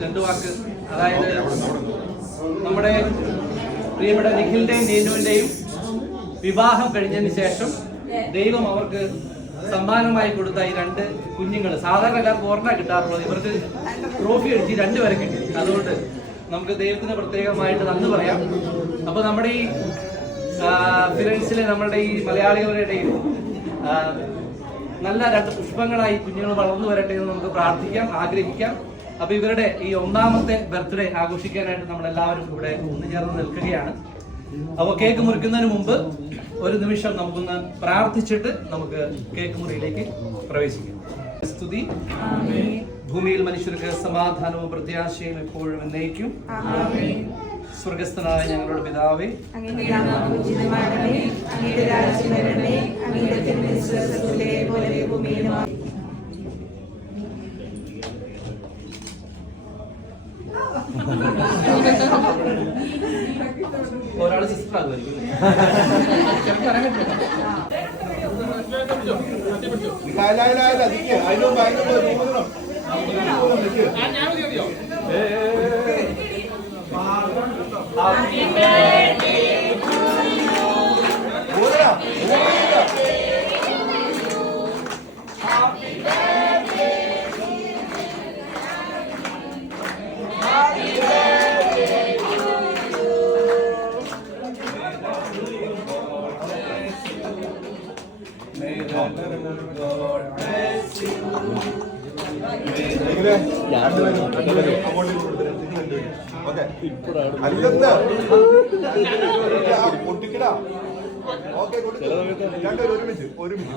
രണ്ടു വാക്ക്. അതായത് നമ്മുടെ പ്രിയപ്പെട്ട നിഖിലിന്റെയും നീനുവിന്റെയും വിവാഹം കഴിഞ്ഞതിന് ശേഷം ദൈവം അവർക്ക് സമ്മാനമായി കൊടുത്ത ഈ രണ്ട് കുഞ്ഞുങ്ങൾ, സാധാരണ എല്ലാവർക്കും ഓർമ്മ കിട്ടാറുള്ളത്, ഇവർക്ക് ട്രോഫി അടിച്ച് രണ്ടുപേരെ കിട്ടി. അതുകൊണ്ട് നമുക്ക് ദൈവത്തിന് പ്രത്യേകമായിട്ട് നന്ദി പറയാം. അപ്പൊ നമ്മുടെ ഈ ഫിലിംസിലെ നമ്മുടെ ഈ മലയാളികളുടെ ഇടയിൽ നല്ല രണ്ട് പുഷ്പങ്ങളായി കുഞ്ഞുങ്ങൾ വളർന്നു വരട്ടെ എന്ന് നമുക്ക് പ്രാർത്ഥിക്കാം, ആഗ്രഹിക്കാം. അപ്പൊ ഇവരുടെ ഈ ഒന്നാമത്തെ ബർത്ത്ഡേ ആഘോഷിക്കാനായിട്ട് നമ്മളെല്ലാവരും ഇവിടെ ഒന്നുചേർന്ന് നിൽക്കുകയാണ്. അപ്പൊ കേക്ക് മുറിക്കുന്നതിന് മുമ്പ് ഒരു നിമിഷം നമുക്കൊന്ന് പ്രാർത്ഥിച്ചിട്ട് നമുക്ക് കേക്ക് മുറിയിലേക്ക് പ്രവേശിക്കാം. സ്തുതി. ഭൂമിയിൽ മനുഷ്യർക്ക് സമാധാനവും പ്രത്യാശയും എപ്പോഴും എന്നേക്കും. സ്വർഗസ്ഥനായ ഞങ്ങളുടെ പിതാവേ, ഒരാള് സിസ്റ്റർ ആകുമായിരിക്കും. ഒരുമിച്ച്